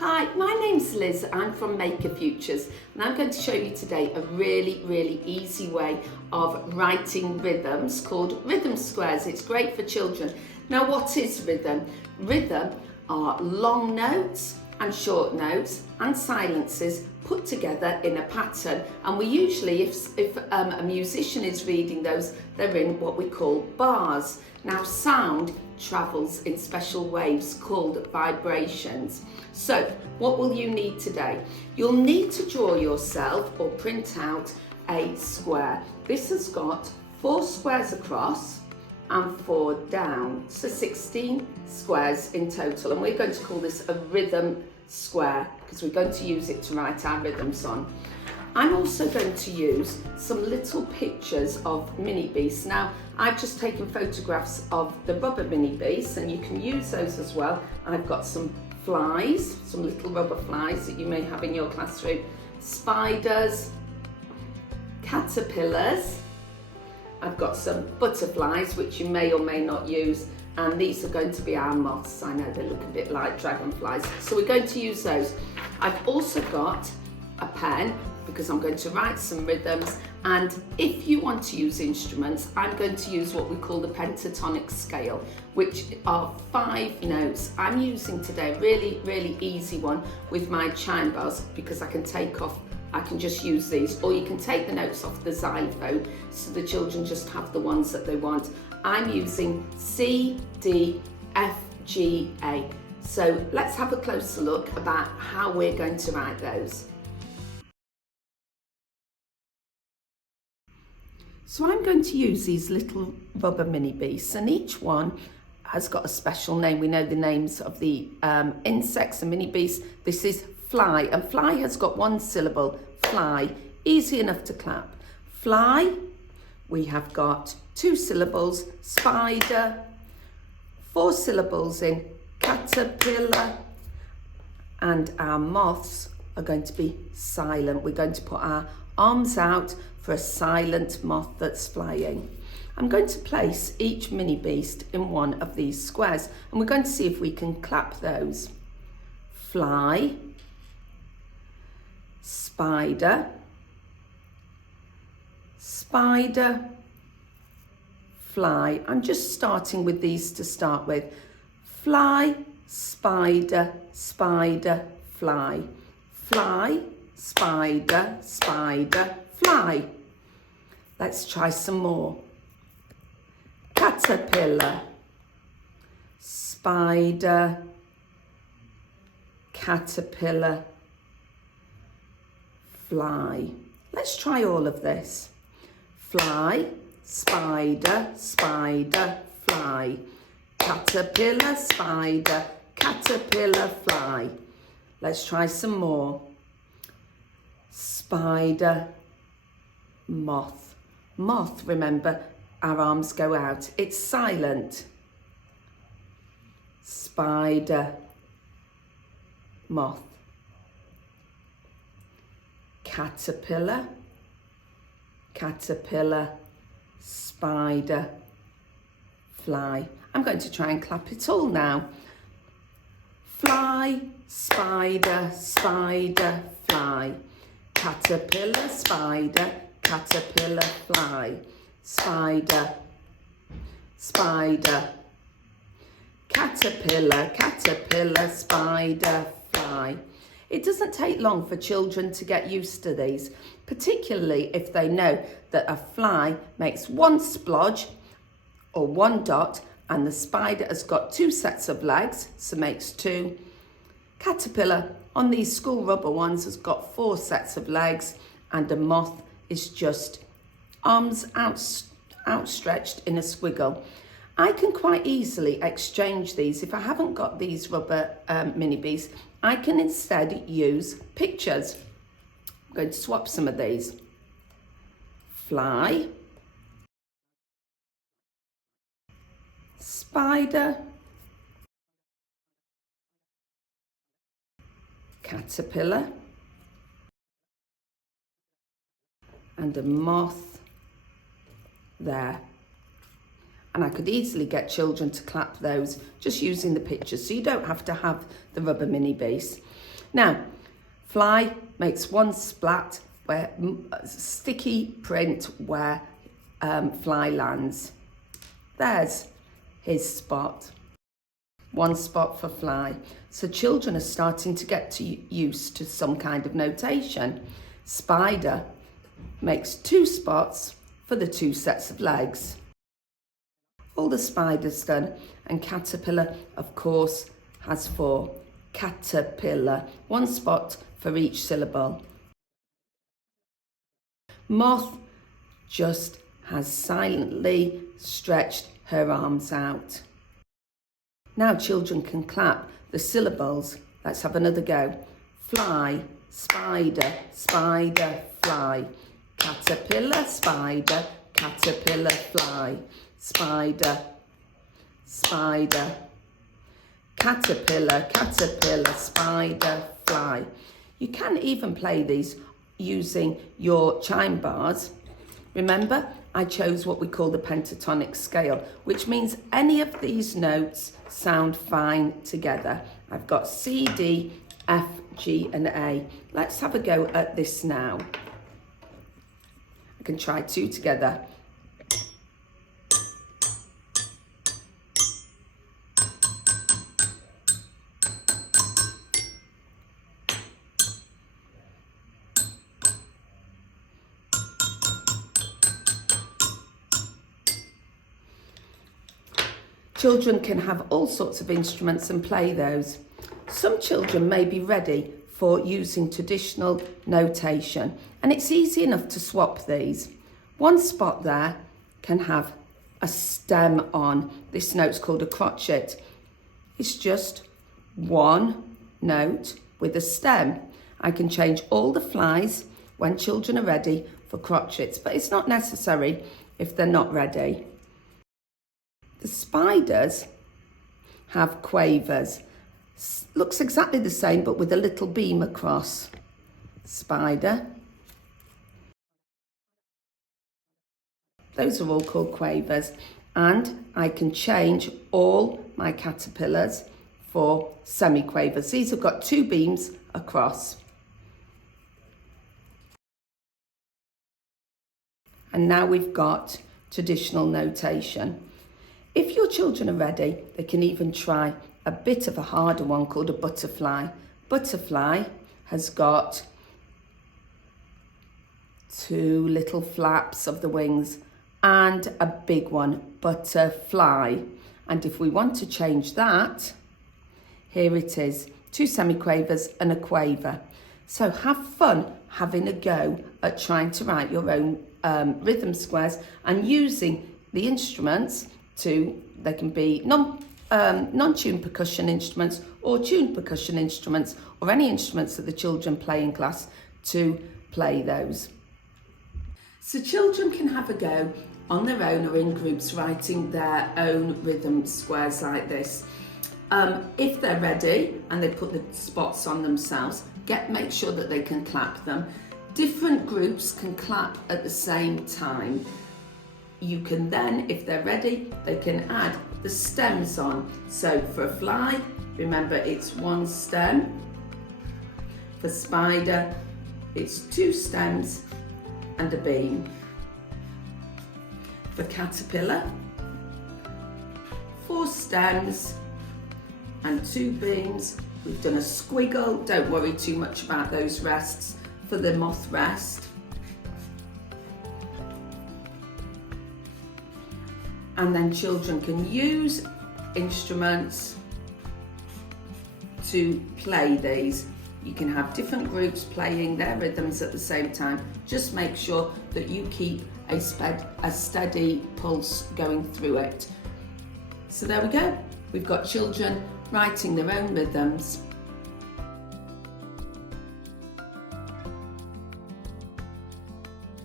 Hi, my name's Liz. I'm from Maker Futures and I'm going to show you today a really easy way of writing rhythms called rhythm squares. It's great for children. Now, what is rhythm? Rhythm are long notes and short notes and silences put together in a pattern, and we usually, if a musician is reading those, they're in what we call bars. Now, sound travels in special waves called vibrations. So what will you need today? You'll need to draw yourself or print out a square. This has got 4 squares across and 4 down, so 16 squares in total, and we're going to call this a rhythm square because we're going to use it to write our rhythms on. I'm also going to use some little pictures of mini beasts. Now, I've just taken photographs of the rubber mini beasts, and you can use those as well. I've got some flies, some little rubber flies that you may have in your classroom, spiders, caterpillars. I've got some butterflies, which you may or may not use, and these are going to be our moths. I know they look a bit like dragonflies, so we're going to use those. I've also got a pen because I'm going to write some rhythms, and if you want to use instruments, I'm going to use what we call the pentatonic scale, which are 5 notes. I'm using today a really easy one with my chime bars because I can just use these, or you can take the notes off the xylophone so the children just have the ones that they want. I'm using C, D, F, G, A. So let's have a closer look about how we're going to write those. So I'm going to use these little rubber mini beasts, and each one has got a special name. We know the names of the insects and mini beasts. This is fly, and fly has got 1 syllable, fly, easy enough to clap. Fly, we have got 2 syllables, spider, 4 syllables in caterpillar, and our moths are going to be silent. We're going to put our arms out for a silent moth that's flying. I'm going to place each mini beast in one of these squares, and we're going to see if we can clap those. Fly, spider, spider, fly. I'm just starting with these to start with. Fly, spider, spider, fly. Fly, spider, spider, fly. Let's try some more. Caterpillar, spider, caterpillar, fly. Let's try all of this. Fly, spider, spider, fly. Caterpillar, spider, caterpillar, fly. Let's try some more. Spider, moth. Moth, remember, our arms go out. It's silent. Spider, moth. Caterpillar, caterpillar, spider, fly. I'm going to try and clap it all now. Fly, spider, spider, fly. Caterpillar, spider, caterpillar, fly. Spider, spider. Caterpillar, caterpillar, spider, fly. It doesn't take long for children to get used to these, particularly if they know that a fly makes 1 splodge or 1 dot, and the spider has got 2 sets of legs, so makes 2. Caterpillar, on these school rubber ones, has got 4 sets of legs, and a moth is just arms outstretched in a squiggle. I can quite easily exchange these. If I haven't got these rubber mini beasts, I can instead use pictures. I'm going to swap some of these. Fly, spider, caterpillar, and a moth there. And I could easily get children to clap those just using the pictures, so you don't have to have the rubber mini beasts. Now, fly makes one splat where sticky print where fly lands. There's his spot. One spot for fly. So children are starting to get used to some kind of notation. Spider makes 2 spots for the 2 sets of legs. All the spiders done, and caterpillar, of course, has 4. Caterpillar, 1 spot for each syllable. Moth just has silently stretched her arms out. Now children can clap the syllables. Let's have another go. Fly, spider, spider, fly. Caterpillar, spider, caterpillar, fly. Spider, spider. Caterpillar, caterpillar, spider, fly. You can even play these using your chime bars. Remember, I chose what we call the pentatonic scale, which means any of these notes sound fine together. I've got C, D, F, G, and A. Let's have a go at this now. I can try 2 together. Children can have all sorts of instruments and play those. Some children may be ready for using traditional notation, and it's easy enough to swap these. One spot there can have a stem on. This note's called a crotchet. It's just 1 note with a stem. I can change all the flies when children are ready for crotchets, but it's not necessary if they're not ready. The spiders have quavers. Looks exactly the same, but with a little beam across. Spider. Those are all called quavers. And I can change all my caterpillars for semi-quavers. These have got 2 beams across. And now we've got traditional notation. If your children are ready, they can even try a bit of a harder one called a butterfly. Butterfly has got 2 little flaps of the wings and a big one, butterfly. And if we want to change that, here it is, 2 semiquavers and a quaver. So have fun having a go at trying to write your own rhythm squares and using the instruments they can be non-tuned percussion instruments or tuned percussion instruments or any instruments that the children play in class to play those. So children can have a go on their own or in groups writing their own rhythm squares like this. If they're ready and they put the spots on themselves, make sure that they can clap them. Different groups can clap at the same time. You can then, if they're ready, they can add the stems on. So for a fly, remember it's 1 stem. For spider, it's 2 stems and a beam. For caterpillar, 4 stems and 2 beams. We've done a squiggle, don't worry too much about those rests. For the moth rest, and then children can use instruments to play these. You can have different groups playing their rhythms at the same time. Just make sure that you keep a steady pulse going through it. So there we go. We've got children writing their own rhythms.